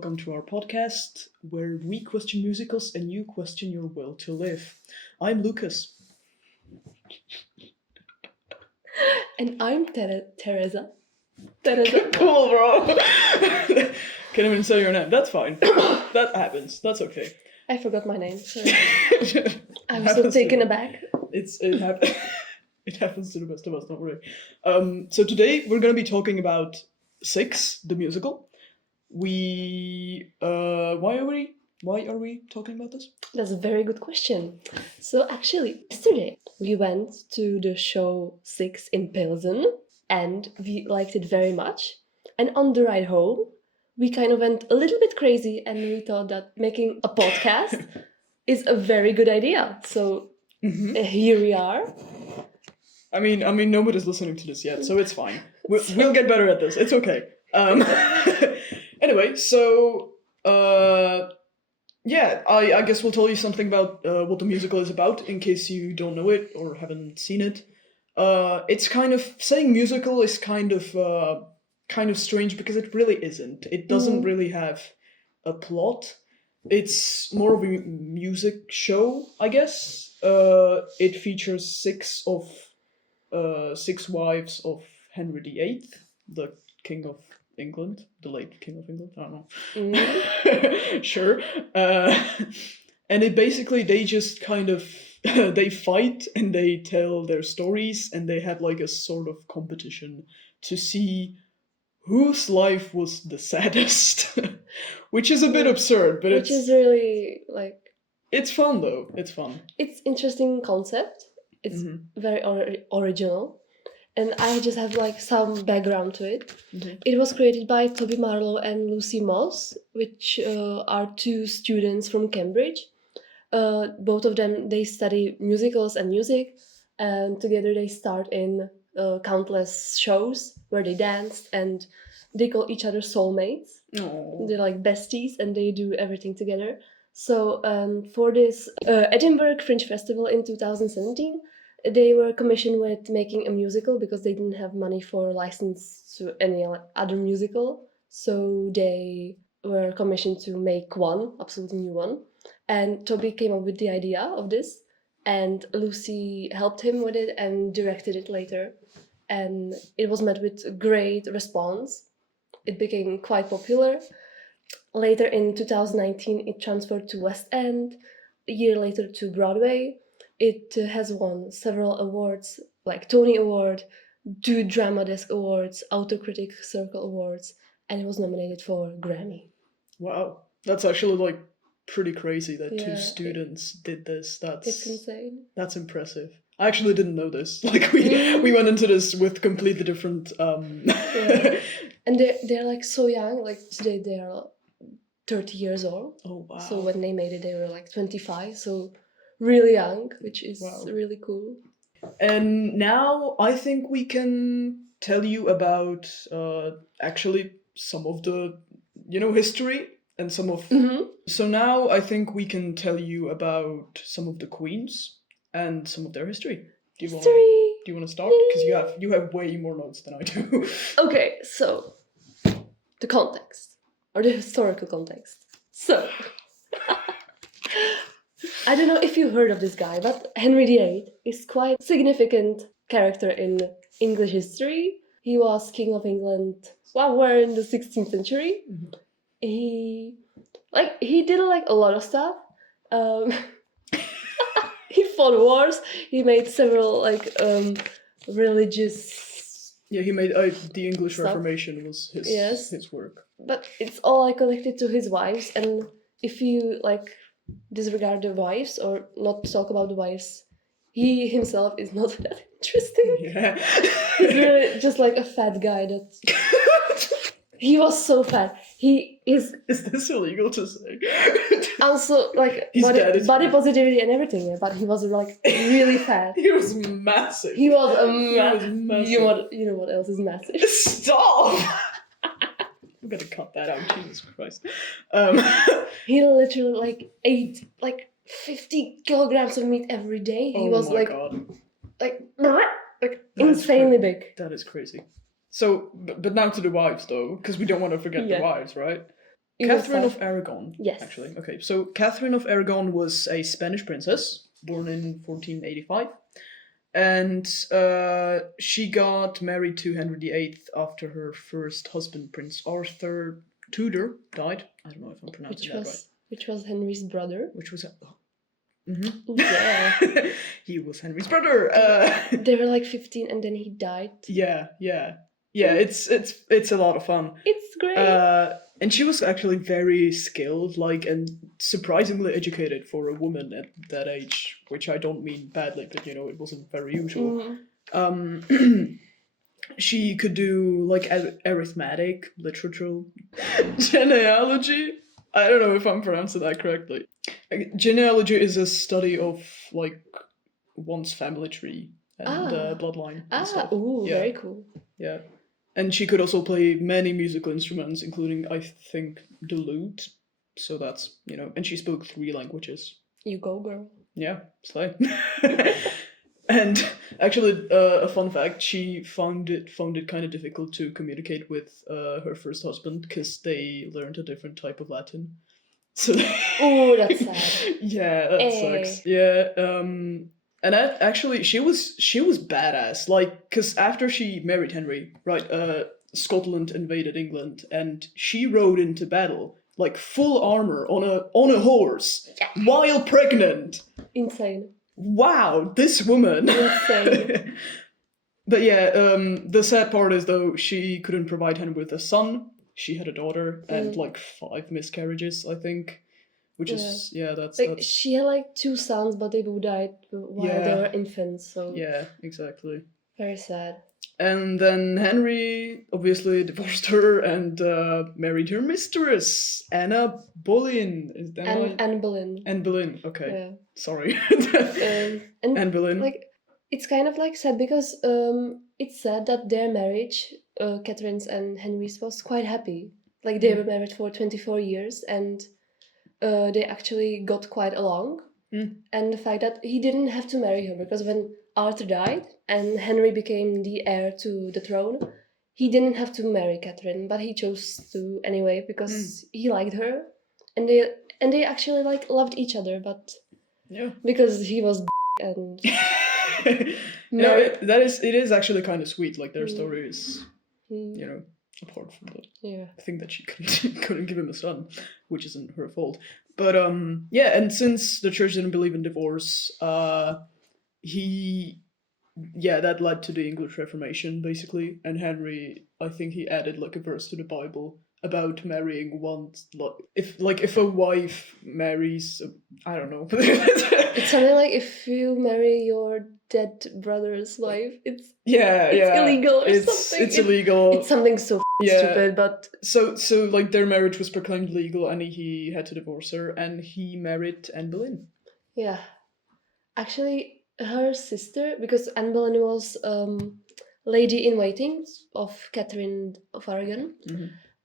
welcome to our podcast where we question musicals and you question your will to live. I'm Lucas. And I'm Tereza. Tereza. Cool, bro. Can't even say your name. That's fine. That happens. That's okay. I forgot my name. Sorry. I'm so taken aback. It happens to the best of us, don't worry. So today we're going to be talking about Six, the musical. Why are we talking about this? That's a very good question. So actually, yesterday we went to the show Six in Pilsen and we liked it very much. And on the ride home, we kind of went a little bit crazy and we thought that making a podcast is a very good idea. So here we are. I mean, nobody's listening to this yet, so it's fine. We'll get better at this. It's okay. Anyway, so I guess we'll tell you something about what the musical is about in case you don't know it or haven't seen it. It's kind of saying musical is kind of strange because it really isn't. It doesn't really have a plot. It's more of a music show, I guess. It features six wives of Henry VIII, the King of England, the late King of England. I don't know. Sure. And it basically they just kind of they fight and they tell their stories and they had like a sort of competition to see whose life was the saddest, which is a bit absurd, but which is really like it's fun though. It's fun. It's interesting concept. It's very original. And I just have like some background to it. It was created by Toby Marlowe and Lucy Moss, which are two students from Cambridge. Both of them, they study musicals and music, and together they starred in countless shows where they danced, and they call each other soulmates. Aww. They're like besties, and they do everything together. So for this Edinburgh Fringe Festival in 2017, they were commissioned with making a musical because they didn't have money for license to any other musical. So they were commissioned to make one, absolutely new one. And Toby came up with the idea of this, and Lucy helped him with it and directed it later. And it was met with a great response. It became quite popular. Later in 2019, it transferred to West End. A year later to Broadway. It has won several awards, like Tony Award, 2 Drama Desk Awards, Outer Critic Circle Awards, and it was nominated for Grammy. Wow, that's actually like pretty crazy that 2 students did this. It's insane. That's impressive. I actually didn't know this. Like we went into this with completely different. And they're like so young. Like today they are 30 years old. Oh wow! So when they made it, they were like 25. So really young, which is really cool. And now I think we can tell you about actually some of the history and some of. So now I think we can tell you about some of the queens and some of their history. Do you want to start? Because you have way more notes than I do. Okay, so the context or the historical context. So. I don't know if you heard of this guy, but Henry VIII is quite a significant character in English history. He was King of England while we're in the 16th century. He did like a lot of stuff. He fought wars. He made several like religious. Yeah, he made the English stuff. Reformation was his work. But it's all like connected to his wives, and if you like disregard the wives or not talk about the wives, he himself is not that interesting. Yeah. He's really just like a fat guy that he was so fat. He is this illegal to say? Also like body positivity and everything, but he was like really fat. He was massive. He was massive. You know what else is massive? Stop. I'm gonna cut that out, Jesus Christ. He literally like ate like 50 kilograms of meat every day. He was like insanely big. That is crazy. So, but now to the wives though, because we don't want to forget the wives, right? You go Catherine first. of Aragon. Yes. Actually, okay. So Catherine of Aragon was a Spanish princess born in 1485, and she got married to Henry VIII after her first husband, Prince Arthur Tudor, died. I don't know if I'm pronouncing that right. Which was Henry's brother. Which was. Ooh, yeah. He was Henry's brother. They were like 15 and then he died. Yeah. It's a lot of fun. It's great. And she was actually very skilled, and surprisingly educated for a woman at that age, which I don't mean badly, but it wasn't very usual. She could do arithmetic, literature, genealogy. I don't know if I'm pronouncing that correctly. Genealogy is a study of one's family tree and bloodline. And stuff. Ooh, Yeah. very cool. Yeah. And she could also play many musical instruments, including, I think, the lute. So that's, and she spoke 3 languages. You go, girl. Yeah, slay. And actually, a fun fact, she found it kind of difficult to communicate with her first husband because they learned a different type of Latin. So Oh, that's sad. Yeah, that sucks. Yeah, and actually, she was badass. Because after she married Henry, right? Scotland invaded England, and she rode into battle full armor on a horse while pregnant. Insane. Wow, this woman. Insane. But yeah, the sad part is though she couldn't provide Henry with a son. She had a daughter and 5 miscarriages, I think. Which is that's she had 2 sons, but they both died while they were infants. So yeah, exactly. Very sad. And then Henry obviously divorced her and married her mistress, Anna Boleyn. Is that Anne Boleyn. Anne Boleyn. Okay, Yeah. sorry. And Anne Boleyn. It's kind of sad because it's said that their marriage, Catherine's and Henry's, was quite happy. They were married for 24 years and they actually got quite along. And the fact that he didn't have to marry her, because when Arthur died and Henry became the heir to the throne, he didn't have to marry Catherine, but he chose to anyway because he liked her, and they actually loved each other, but because he was and it is actually kind of sweet. Their story is apart from the thing that she couldn't give him a son, which isn't her fault. But and since the church didn't believe in divorce, that led to the English Reformation basically. And Henry, I think he added a verse to the Bible about marrying once, if a wife marries, I don't know. It's something if you marry your dead brother's wife, it's illegal or something. It's illegal. It's something so stupid, but so their marriage was proclaimed legal, and he had to divorce her, and he married Anne Boleyn. Yeah, actually, her sister, because Anne Boleyn was lady in waiting of Catherine of Aragon.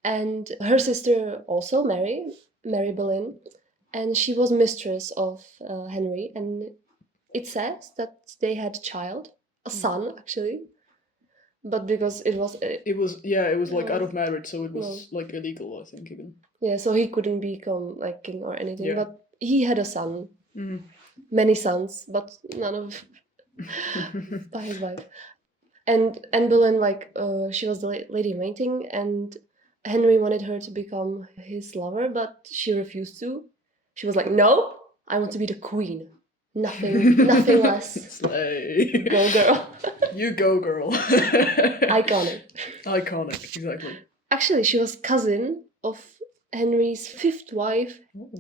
And her sister also, Mary Boleyn, and she was mistress of Henry. And it says that they had a son actually, but because it was out of marriage, so it was illegal, I think, even. Yeah, so he couldn't become king or anything, but he had a son, many sons, but none of by his wife. And Anne Boleyn, she was the lady in waiting, and Henry wanted her to become his lover, but she refused to. She was like, "No, I want to be the queen. Nothing less." Slay. Go girl. You go girl. Iconic, exactly. Actually, she was cousin of Henry's 5th wife,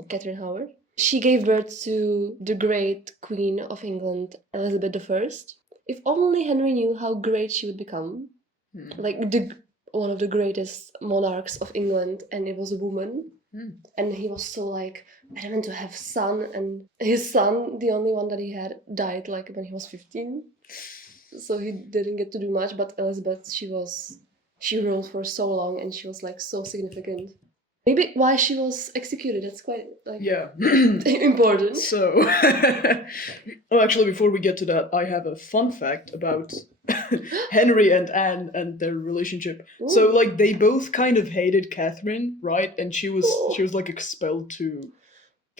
Catherine Howard. She gave birth to the great Queen of England, Elizabeth I. If only Henry knew how great she would become. One of the greatest monarchs of England, and it was a woman. And he was so adamant to have son, and his son, the only one that he had, died when he was 15. So he didn't get to do much, but Elizabeth, she ruled for so long, and she was so significant. Maybe why she was executed, that's quite important. So actually, before we get to that, I have a fun fact about Henry and Anne and their relationship. So Ooh. like they both kind of hated Catherine, right? And Ooh. she was like expelled to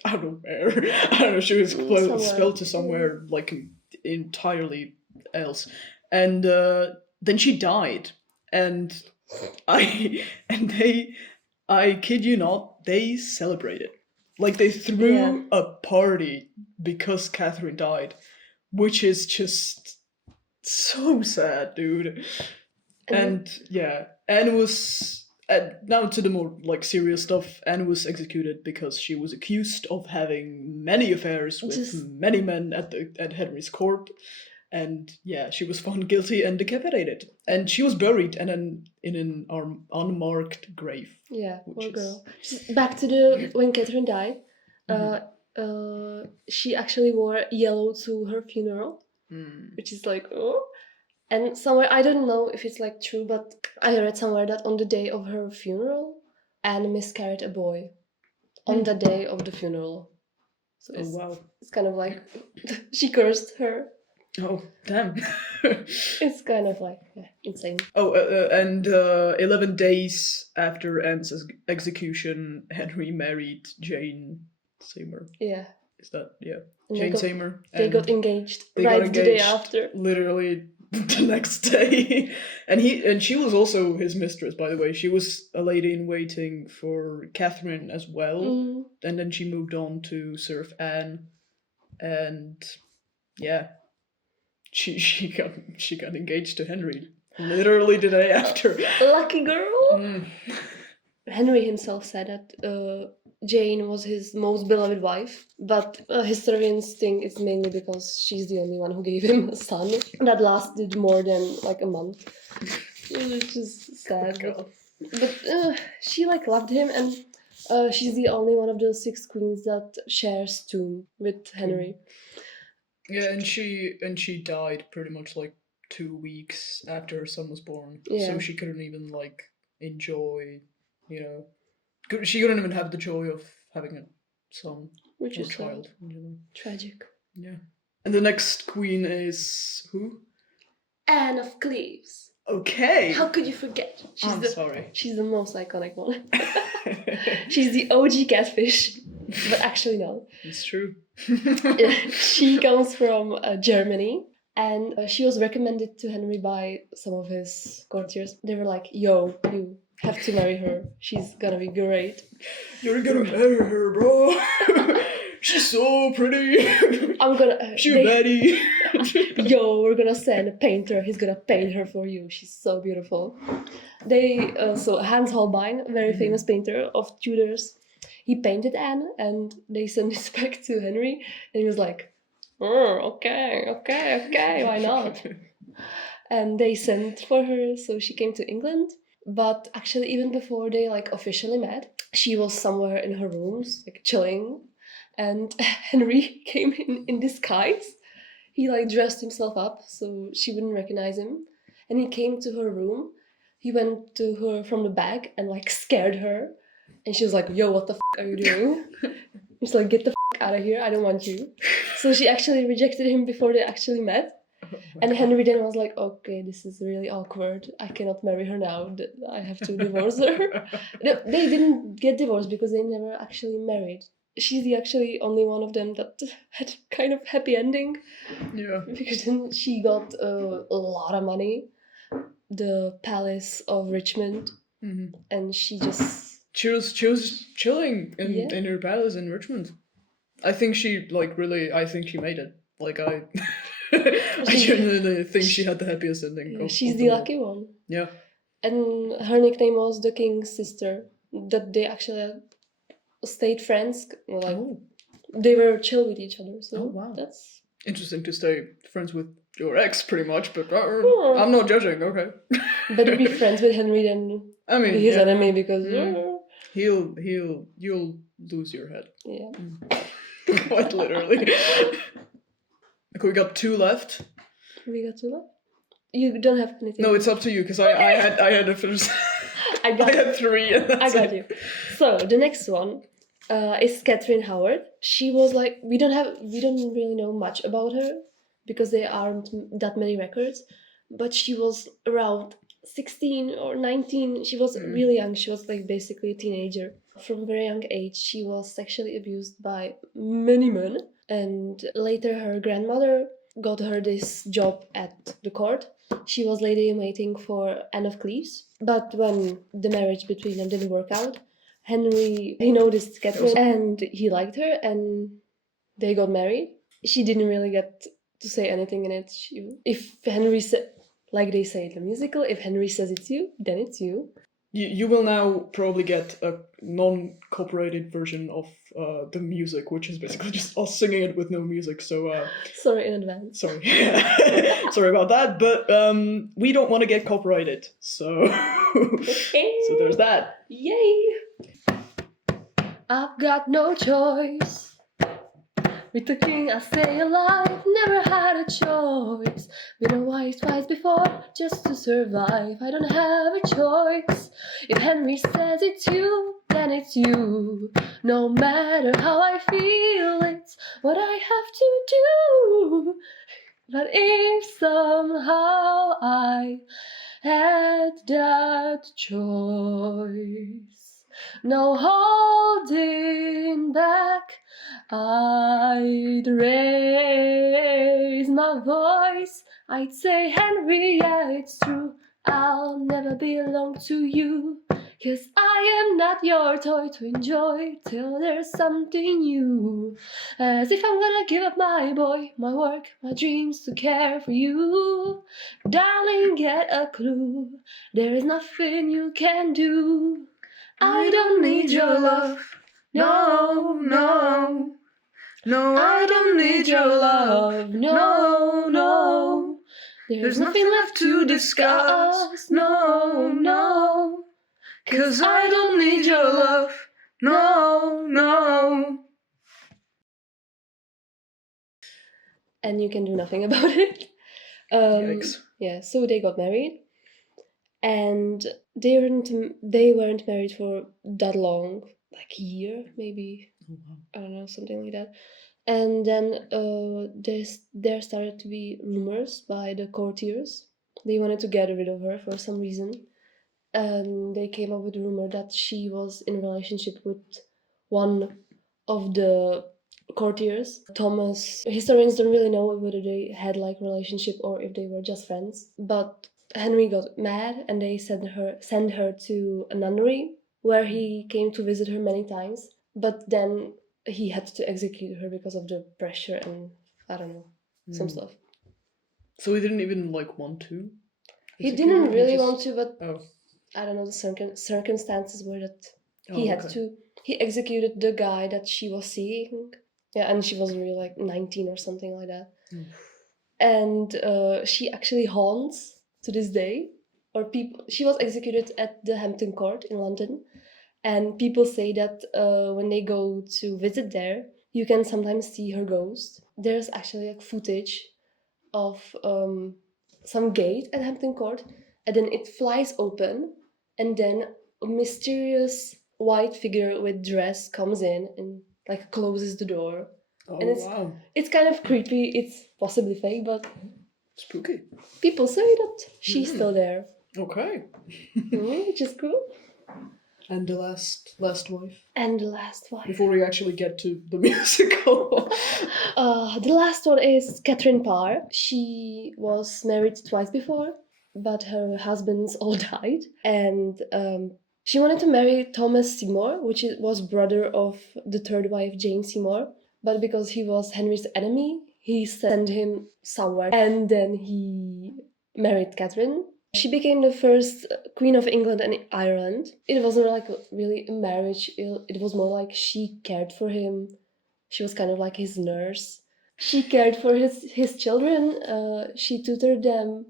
I don't know where. I don't know. She was Somewhere. expelled to somewhere like entirely else, and then she died. And I and I kid you not, they celebrated. Like they Yeah. threw a party because Catherine died, which is just so sad, dude. And And yeah, Anne was now to the more like serious stuff. Anne was executed because she was accused of having many affairs with just many men at Henry's court, and yeah, she was found guilty and decapitated. And she was buried in an unmarked grave, yeah, which poor is girl. Back to the when Catherine died. Uh, she actually wore yellow to her funeral, which is like oh. And somewhere I don't know if it's like true, but I read somewhere that on the day of her funeral, Anne miscarried a boy. On the day of the funeral, so oh wow, it's kind of like she cursed her. oh damn. It's kind of like insane. Oh, and 11 days after Anne's execution, Henry married Jane Seymour. Yeah. Is that, yeah? And Jane Seymour. they got And engaged they right got the day engaged after. literally the next day. And she was also his mistress, by the way. She was a lady in waiting for Catherine as well. And then she moved on to serve Anne. And yeah, she got engaged to Henry literally the day after. Lucky girl. Henry himself said that Jane was his most beloved wife, but historians think it's mainly because she's the only one who gave him a son that lasted more than like a month, which is sad. But she like loved him, and she's the only one of the 6 queens that shares tomb with Henry. Yeah, and she died pretty much like 2 weeks after her son was born. Yeah. So she couldn't even like enjoy, you know, she couldn't even have the joy of having a son Which or is child. tragic. Yeah. And the next queen is who? Anne of Cleves. Okay. How could you forget? Sorry. She's the most iconic one. She's the OG catfish, but actually no. It's true. She comes from Germany, and she was recommended to Henry by some of his courtiers. They were like, "Yo, you have to marry her. She's gonna be great. You're gonna marry her, bro. She's so pretty. I'm gonna. She's Betty. Yo, we're gonna send a painter. He's gonna paint her for you. She's so beautiful." They so Hans Holbein, very famous painter of Tudors, he painted Anne, and they sent it back to Henry, and he was like, "Oh, okay, why not?" And they sent for her, so she came to England. But actually, even before they like officially met, she was somewhere in her rooms, like chilling, and Henry came in disguise. He like dressed himself up so she wouldn't recognize him, and he came to her room. He went to her from the back and like scared her, and she was like, "Yo, what the f are you doing?" He's like, "Get the f out of here! I don't want you." So she actually rejected him before they actually met. And Henry then was like, "Okay, this is really awkward. I cannot marry her now. I have to divorce her." They didn't get divorced because they never actually married. She's the actually only one of them that had kind of happy ending. Yeah. Because then she got a lot of money, the Palace of Richmond, and she was chilling in her palace in Richmond. I think she made it. Like I genuinely think she had the happiest ending. Yeah, she's the lucky one. Yeah. And her nickname was the King's Sister. That they actually stayed friends. Like they were chill with each other. So that's interesting to stay friends with your ex, pretty much. But I'm not judging. Okay. Better be friends with Henry than his enemy, because you'll lose your head. Yeah. Quite literally. Okay, we got 2 left. You don't have anything. No, it's up to you, because I had a first. I had 3. And I got you. So the next one is Catherine Howard. She was like, we don't really know much about her because there aren't that many records. but she was around 16 or 19. She was really young. She was like basically a teenager. From a very young age, she was sexually abused by many men. And later, her grandmother got her this job at the court. She was lady in waiting for Anne of Cleves. But when the marriage between them didn't work out, Henry, he noticed Catherine and he liked her, and they got married. She didn't really get to say anything in it. If Henry said, like they say in the musical, if Henry says it's you, then it's you. You will now probably get a non-copyrighted version of the music, which is basically just us singing it with no music. So Sorry in advance. sorry, sorry about that. But we don't want to get copyrighted, so so there's that. Yay! I've got no choice. With the king I stay alive, never had a choice. Been a wife twice before, just to survive. I don't have a choice. If Henry says it's you, then it's you. No matter how I feel, it's what I have to do. But if somehow I had that choice, no holding back, I'd raise my voice. I'd say, Henry, yeah, it's true. I'll never belong to you. 'Cause I am not your toy to enjoy till there's something new. As if I'm gonna give up my boy, my work, my dreams to care for you. Darling, get a clue. There is nothing you can do. I don't need your love. No, no. No, I don't need your love. No, no. There's nothing left to discuss. No, no. 'Cause I don't need your love. No, no. And you can do nothing about it. Yikes. Yeah, so they got married. And they weren't married for that long, like a year, maybe. I don't know, something like that. And then there started to be rumors by the courtiers. They wanted to get rid of her for some reason. And they came up with the rumor that she was in a relationship with one of the courtiers, Thomas. Historians don't really know whether they had like relationship or if they were just friends. But Henry got mad and they sent her to a nunnery where he came to visit her many times. But then he had to execute her because of the pressure and I don't know, some stuff. So he didn't even like want to? He execute didn't her? really just- want to, but Oh. I don't know, the circumstances were that Oh, he had okay. to. He executed the guy that she was seeing. Yeah, and she was really like 19 or something like that. And she actually haunts to this day. She was executed at the Hampton Court in London. And people say that when they go to visit there, you can sometimes see her ghost. There's actually like footage of some gate at Hampton Court, and then it flies open, and then a mysterious white figure with dress comes in and like closes the door. Oh, And wow. It's kind of creepy. It's possibly fake, but Spooky. people say that she's still there, Okay. which is cool. And the last wife? And the last one. Before we actually get to the musical. The last one is Catherine Parr. She was married twice before, but her husbands all died. And she wanted to marry Thomas Seymour, which was brother of the third wife, Jane Seymour. But because he was Henry's enemy, he sent him somewhere. And then he married Catherine. She became the first Queen of England and Ireland. It wasn't like really a marriage. It was more like she cared for him. She was kind of like his nurse. She cared for his children. She tutored them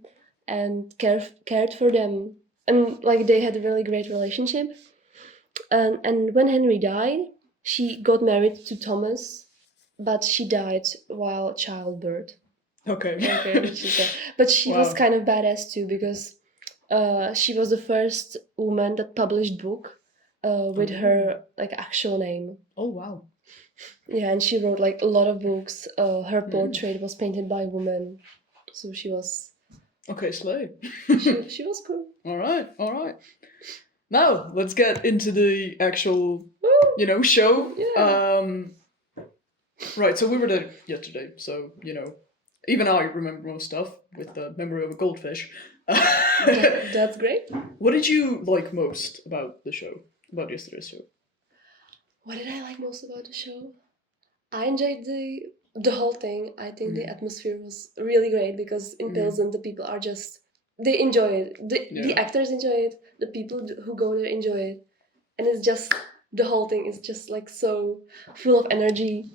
and cared for them. And like they had a really great relationship. And when Henry died, she got married to Thomas, but she died while childbirth. Okay. But she was Wow. kind of badass too, because she was the first woman that published book with her like actual name. Oh, wow. Yeah, and she wrote like a lot of books. Her portrait was painted by a woman, so she was Okay, slay. She was cool. All right. Now let's get into the actual, show. Yeah. Right. So we were there yesterday. So even I remember most stuff with the memory of a goldfish. That's great. What did you like most about the show? About yesterday's show? What did I like most about the show? I enjoyed the whole thing. I think the atmosphere was really great because in Pilsen the people are just they enjoy it. The actors enjoy it. The people who go there enjoy it, and it's just the whole thing is just like so full of energy.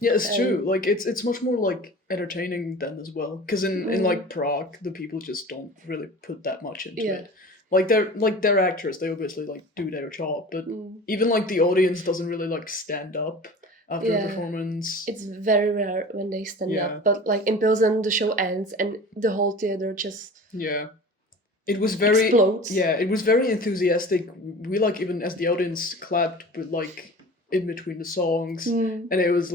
Yeah, it's true. Like it's much more like entertaining then as well. Because in like Prague, the people just don't really put that much into it. Like they're actors. They obviously like do their job, but even like the audience doesn't really like stand up after the performance. It's very rare when they stand up. But like in Pilsen, the show ends and the whole theater just it was very explodes. Yeah, it was very enthusiastic. We like even as the audience clapped, but like in between the songs, and it was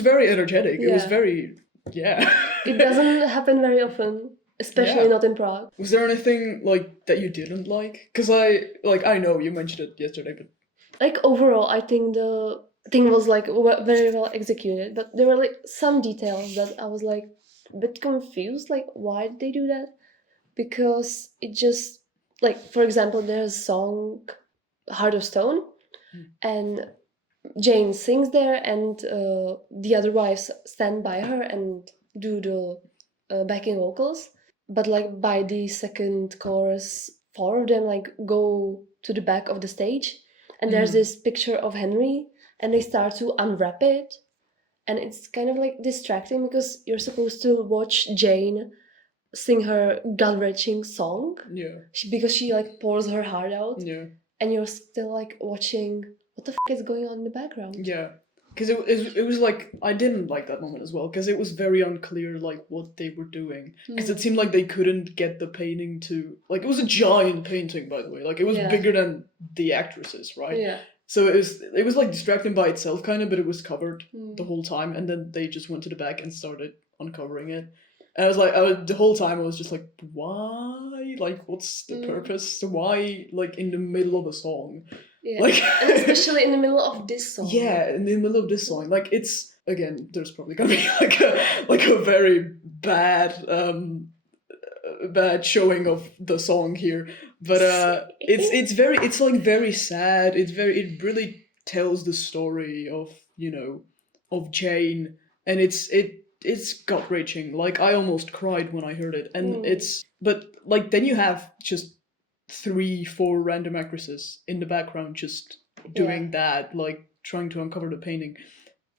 very energetic. It was very It doesn't happen very often, especially not in Prague. Was there anything like that you didn't like? Because I know you mentioned it yesterday, but like overall, I think the thing was like very well executed, but there were like some details that I was like a bit confused. Like, why did they do that? Because it just like, for example, there's a song "Heart of Stone," and Jane sings there, and the other wives stand by her and do the backing vocals. But like by the second chorus, 4 of them like go to the back of the stage, and there's this picture of Henry, and they start to unwrap it, and it's kind of like distracting because you're supposed to watch Jane sing her gut-wrenching song, because she like pours her heart out, and you're still like watching what the is going on in the background. Because it was like I didn't like that moment as well because it was very unclear like what they were doing because it seemed like they couldn't get the painting to like it was a giant painting, by the way, like it was bigger than the actresses, right? So it was like distracting by itself kind of, but it was covered the whole time, and then they just went to the back and started uncovering it. And I was like, the whole time I was just like, why? Like, what's the purpose? Why, like, in the middle of a song? Like, and especially in the middle of this song. Yeah, in the middle of this song. Like, it's, again, there's probably gonna be, like a very bad showing of the song here. But it's like very sad. It really tells the story of, of Jane. And it's gut-wrenching. Like, I almost cried when I heard it. And but, like, then you have just 3-4 random actresses in the background just doing that, like, trying to uncover the painting.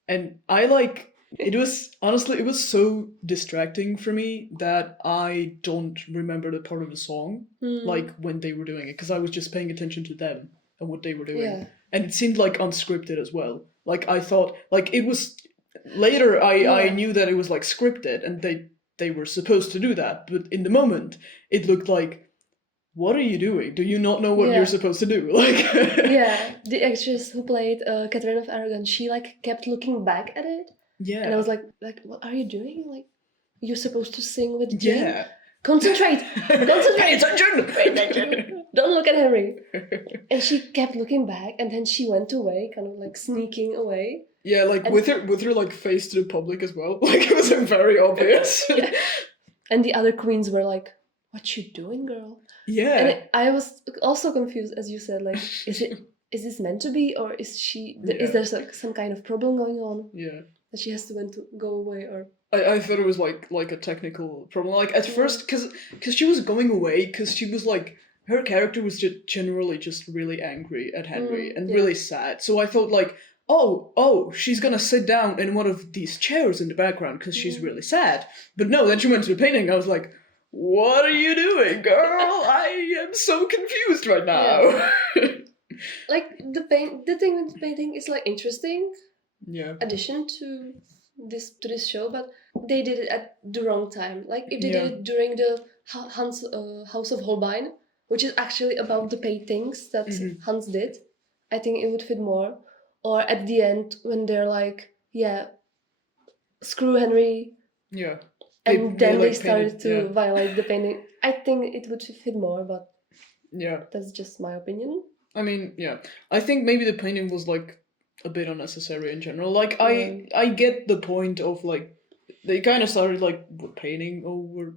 And it was so distracting for me that I don't remember the part of the song, like, when they were doing it, because I was just paying attention to them and what they were doing. And it seemed, like, unscripted as well. Like, I thought, like, it was... Later, I knew that it was like scripted and they were supposed to do that, but in the moment, it looked like, what are you doing? Do you not know what you're supposed to do? Like, the actress who played Catherine of Aragon, she like kept looking back at it, and I was like, what are you doing? Like, you're supposed to sing with Jane. Concentrate. Pay attention. Don't look at Henry. And she kept looking back, and then she went away, kind of like sneaking away. Yeah, like, and with her like face to the public as well. Like, it was very obvious. And the other queens were like, what you doing, girl? Yeah. And I was also confused, as you said, like, is this meant to be, or is is there some kind of problem going on? Yeah. That she has to go away, or... I thought it was like a technical problem. Like, at first, because she was going away, because she was like, her character was just generally just really angry at Henry and really sad. So I thought like, oh, she's gonna sit down in one of these chairs in the background because she's really sad. But no, then she went to the painting. I was like, what are you doing, girl? I am so confused right now. Like, the thing with the painting is like interesting. Addition to this show, but they did it at the wrong time. Like, if they did it during the House of Holbein, which is actually about the paintings that Hans did, I think it would fit more. Or at the end, when they're like, screw Henry. and then they like, started painted- to violate the painting. I think it would fit more, but yeah. that's just my opinion. I mean, yeah. I think maybe the painting was like a bit unnecessary in general. Like I get the point of like they kind of started like painting over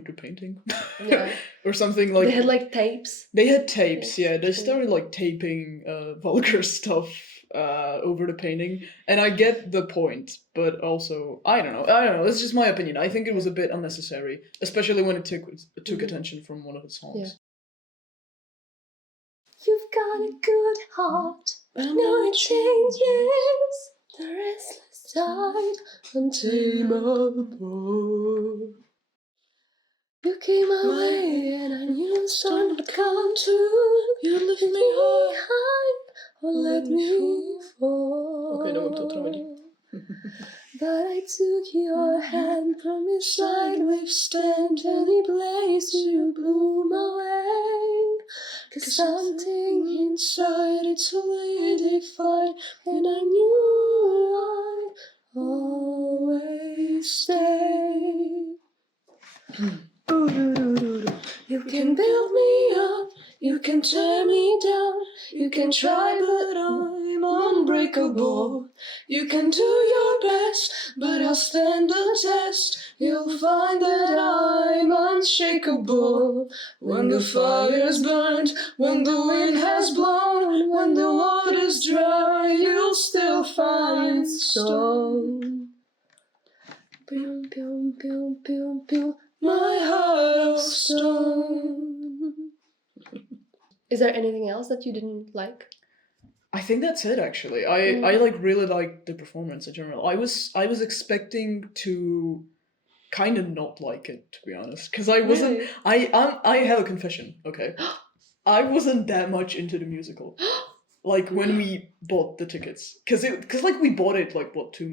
the painting. Yeah. Or something like They had like tapes. they had tapes, Yes, yeah. They started like taping vulgar stuff over the painting, and I get the point, but also I don't know. It's just my opinion. I think it was a bit unnecessary, especially when it took attention from one of the songs. Yeah. You've got a good heart, but I know it changes. The restless tide untamable. You came my way and I knew the storm would come true. You lift me high or let me fall. Okay, no, I'm totally. But I took your hand, promised I'd withstand any place you blew my way. 'Cause something inside it solidified, and I knew I'd always stay. You can build me up, you can tear me down, you can try but I'm unbreakable. You can do your best, but I'll stand the test. You'll find that I'm unshakable. When the fire's burnt, when the wind has blown, when the water's dry, you'll still find stone. Boom, boom, boom, boom, boom. My heart of stone. Is there anything else that you didn't like? I think that's it actually. I like really liked the performance in general. I was expecting to kind of not like it, to be honest, because I wasn't. Really? I have a confession. Okay, I wasn't that much into the musical. Like when we bought the tickets, because like we bought it like what 2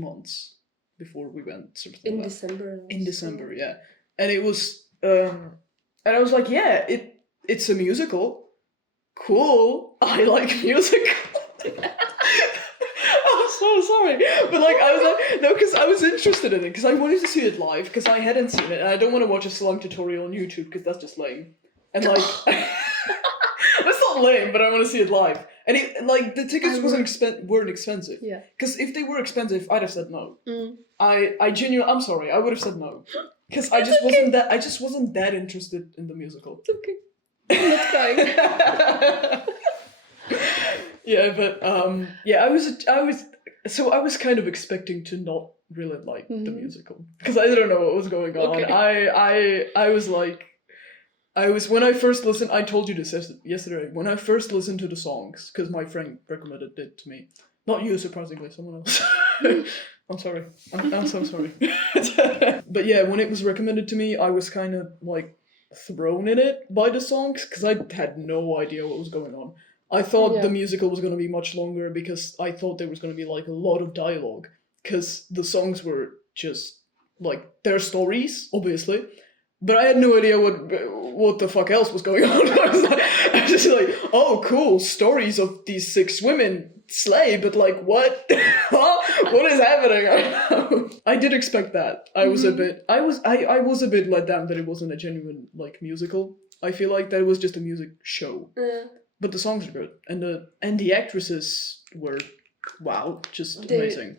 months before we went. In December. In December, yeah, and it was and I was like, yeah, it's a musical. Cool. I like music. I'm so sorry, but like I was like no, because I was interested in it because I wanted to see it live because I hadn't seen it and I don't want to watch a song tutorial on YouTube because that's just lame. And like that's not lame, but I want to see it live. And it like the tickets weren't expensive. Yeah. Because if they were expensive, I'd have said no. Mm. I genuinely, I'm sorry, I would have said no. Because I just wasn't that interested in the musical. It's okay. I'm not crying. Yeah, but yeah, I was kind of expecting to not really like the musical because I didn't know what was going on. Okay. I was like, when I first listened. I told you this yesterday. When I first listened to the songs, because my friend recommended it to me, not you, surprisingly, someone else. I'm sorry. I'm so sorry. But yeah, when it was recommended to me, I was kind of like thrown in it by the songs because I had no idea what was going on. I thought the musical was going to be much longer because I thought there was going to be like a lot of dialogue because the songs were just like their stories, obviously, but I had no idea what the fuck else was going on. I was just like, oh, cool, stories of these 6 women slay, but like what? What is happening? I did expect that. I was a bit let down that it wasn't a genuine like musical. I feel like that it was just a music show. But the songs are good, and the actresses were wow, just amazing.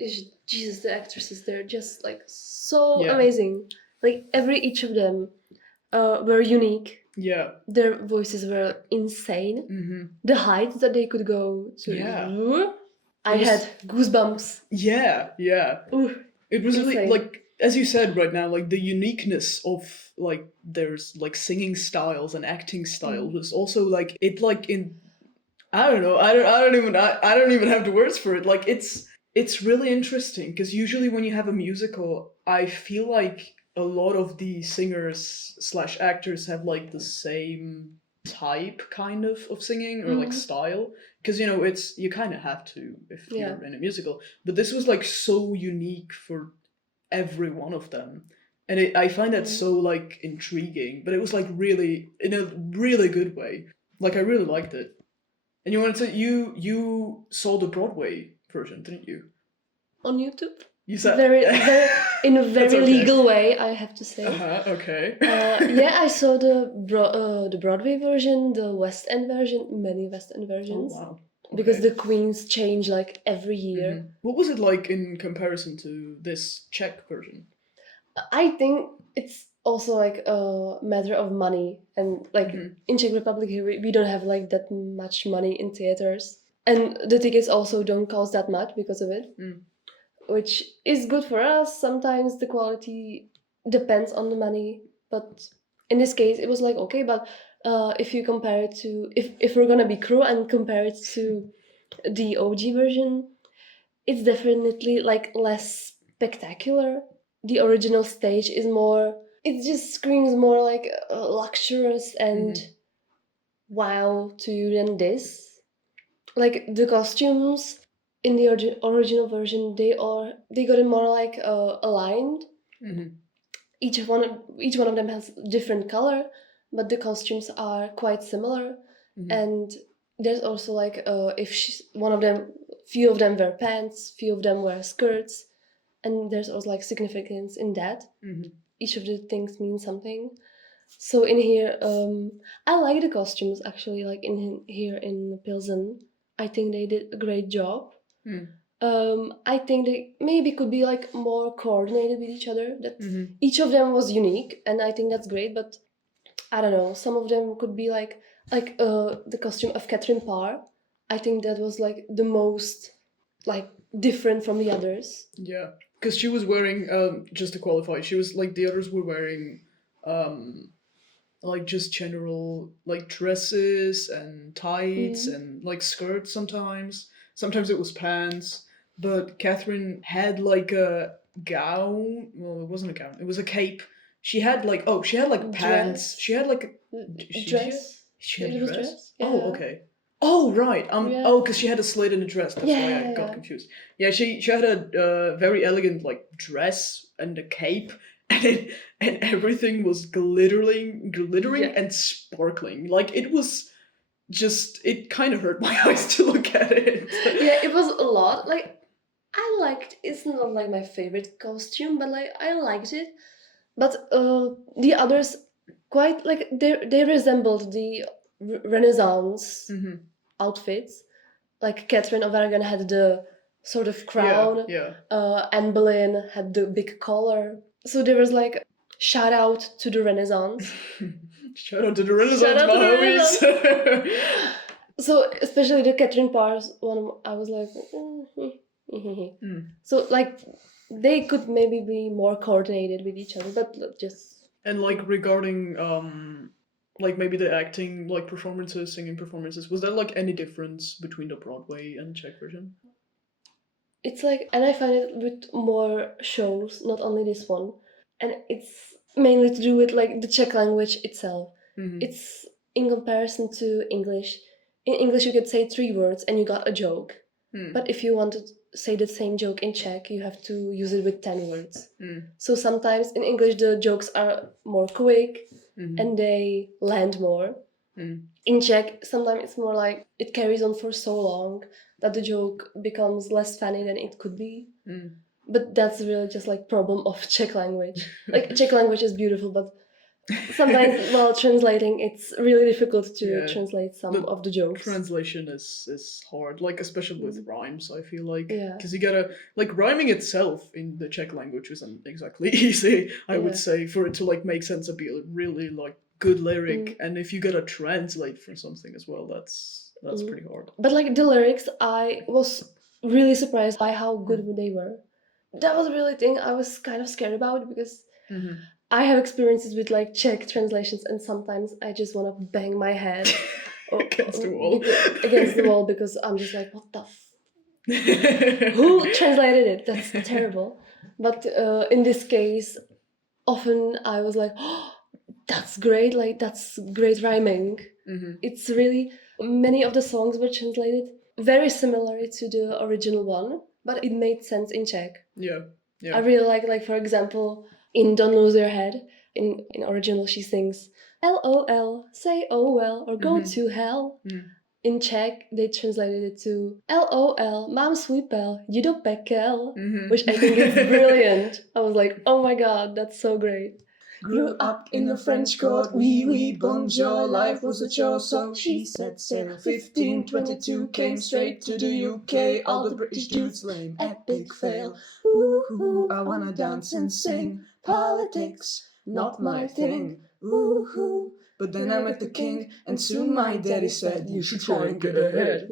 Jesus, the actresses, they're just like so amazing. Like each of them were unique. Yeah. Their voices were insane. Mm-hmm. The heights that they could go to. Yeah. I had goosebumps. Yeah, yeah. Ooh, it was insane. really like, as you said right now, like the uniqueness of like there's like singing styles and acting styles was also like it like in I don't know, I don't even have the words for it. Like it's really interesting because usually when you have a musical, I feel like a lot of the singers / actors have like the same type kind of singing or like style, because you know it's you kind of have to if you're in a musical, but this was like so unique for every one of them, and I find that so like intriguing, but it was like really in a really good way. Like I really liked it. And you wanted to you saw the Broadway version, didn't you? On YouTube? You said in a That's very okay. legal way, I have to say. Okay. Yeah, I saw the Broadway version, the West End version, many West End Oh versions, wow. because Okay. the queens change like every year. What was it like in comparison to this Czech version? I think it's also like a matter of money, and like in Czech Republic here, we don't have like that much money in theaters, and the tickets also don't cost that much because of it, which is good for us. Sometimes the quality depends on the money, but in this case, it was like okay. But if you compare it to if we're gonna be cruel and compare it to the OG version, it's definitely like less spectacular. The original stage is more, it just screams more like luxurious and wow to you than this. Like the costumes in the original version, they got it more like aligned. Each one of them has different color, but the costumes are quite similar. And there's also like one of them, few of them wear pants, few of them wear skirts, and there's also like significance in that. Each of the things means something. So in here, I like the costumes actually. Like in here in Pilsen, I think they did a great job. I think they maybe could be like more coordinated with each other. That each of them was unique, and I think that's great. But I don't know, some of them could be like the costume of Catherine Parr. I think that was like the most like different from the others. Yeah, because she was wearing, just to qualify, she was like the others were wearing, like just general like dresses and tights and like skirts sometimes. Sometimes it was pants, but Catherine had like a gown. Well, it wasn't a gown. It was a cape. She had like she had like pants. Dress. She had like Dress. she had It a was dress. dress. Oh, Yeah. okay. Oh right. Yeah. Oh, because she had a slit in the dress. That's why I Yeah. got confused. Yeah, she had a very elegant like dress and a cape, and everything was glittering Yeah. and sparkling. Like it was just it kind of hurt my eyes to look at it. Yeah, it was a lot. Like I liked. It's not like my favorite costume, but like I liked it. But the others quite like they resembled the Renaissance outfits. Like Catherine of Aragon had the sort of crown, Yeah. Anne Boleyn had the big collar. So there was like shout out to the Renaissance. Shout out to the Renaissance, Shout out to my the homies. So especially the Catherine Parr's one, I was like, so like they could maybe be more coordinated with each other, but just And like regarding like maybe the acting like performances, singing performances, was there like any difference between the Broadway and Czech version? it's like, and I find it with more shows, not only this one, and it's mainly to do with like the Czech language itself. It's in comparison to English. In English, you could say 3 words and you got a joke. But if you want to say the same joke in Czech, you have to use it with 10 words. So sometimes in English, the jokes are more quick and they land more. In Czech, sometimes it's more like it carries on for so long that the joke becomes less funny than it could be. But that's really just like problem of Czech language. Like Czech language is beautiful, but sometimes while translating, it's really difficult to translate some of the jokes. Translation is hard, like especially with rhymes. I feel like Yeah. because you gotta like rhyming itself in the Czech language isn't exactly easy. I would say for it to like make sense and be a really like good lyric, and if you gotta translate for something as well, that's pretty hard. But like the lyrics, I was really surprised by how good they were. That was really a thing I was kind of scared about because I have experiences with like Czech translations, and sometimes I just want to bang my head against the wall. Against the wall because I'm just like, what the who translated it? That's terrible. But in this case, often I was like, oh, that's great, like that's great rhyming. It's really, many of the songs were translated very similarly to the original one, but it made sense in Czech. Yeah. I really like for example, in Don't Lose Your Head, in original she sings LOL, say oh well, or go to hell. in Czech they translated it to LOL, mám svůj pel, jdu do pekel, which I think is brilliant. I was like, oh my god, that's so great. Grew up in a French court, oui, oui, bonjour, life was a chore, so she set sail. 1522 came straight to the UK, all the British dudes lame, epic fail. Ooh, I wanna dance and sing, politics, not my thing. Ooh, but then I met the king, and soon my daddy said, you should try and get ahead.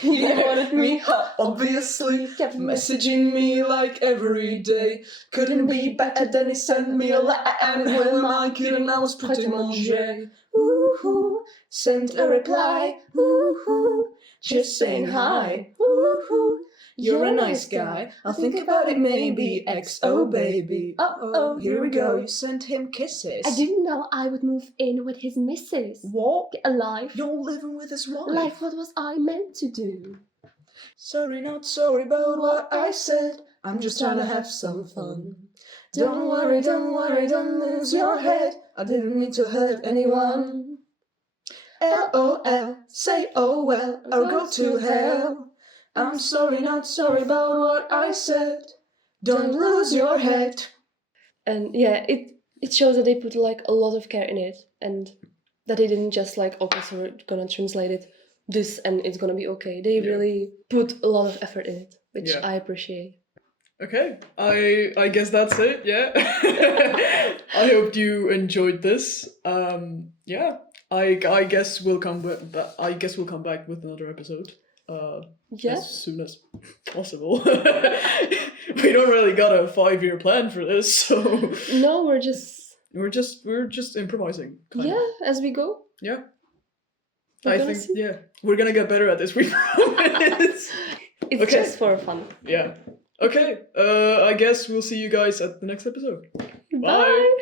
He wanted me hot, obviously, kept messaging me like every day. Couldn't be better than he sent me a line. Who am I kidding? I was pretty manger. Ooh, sent a reply. Ooh, just saying hi. Ooh, you're a nice guy. I'll think about it maybe. XO baby. Oh, here we go. You sent him kisses. I didn't know I would move in with his missus. What? Get alive. You're living with his wife. Life, what was I meant to do? Sorry, not sorry about what I said. I'm just trying to have some fun. Don't worry, don't lose your head. I didn't mean to hurt anyone. LOL, say oh well, I'll go to hell. I'm sorry, not sorry about what I said. Don't lose your head. And yeah, it shows that they put like a lot of care in it, and that they didn't just like, okay, so we're gonna translate it this and it's gonna be okay. They really put a lot of effort in it, which I appreciate. Okay, I guess that's it. Yeah. I hope you enjoyed this. Yeah, I guess we'll come back. I guess we'll come back with another episode. As soon as possible. We don't really got a 5-year plan for this, so no, we're just improvising. As we go. Yeah. I think we're gonna get better at this. We promise. It's just for fun. Yeah. Okay. I guess we'll see you guys at the next episode. Bye. Bye.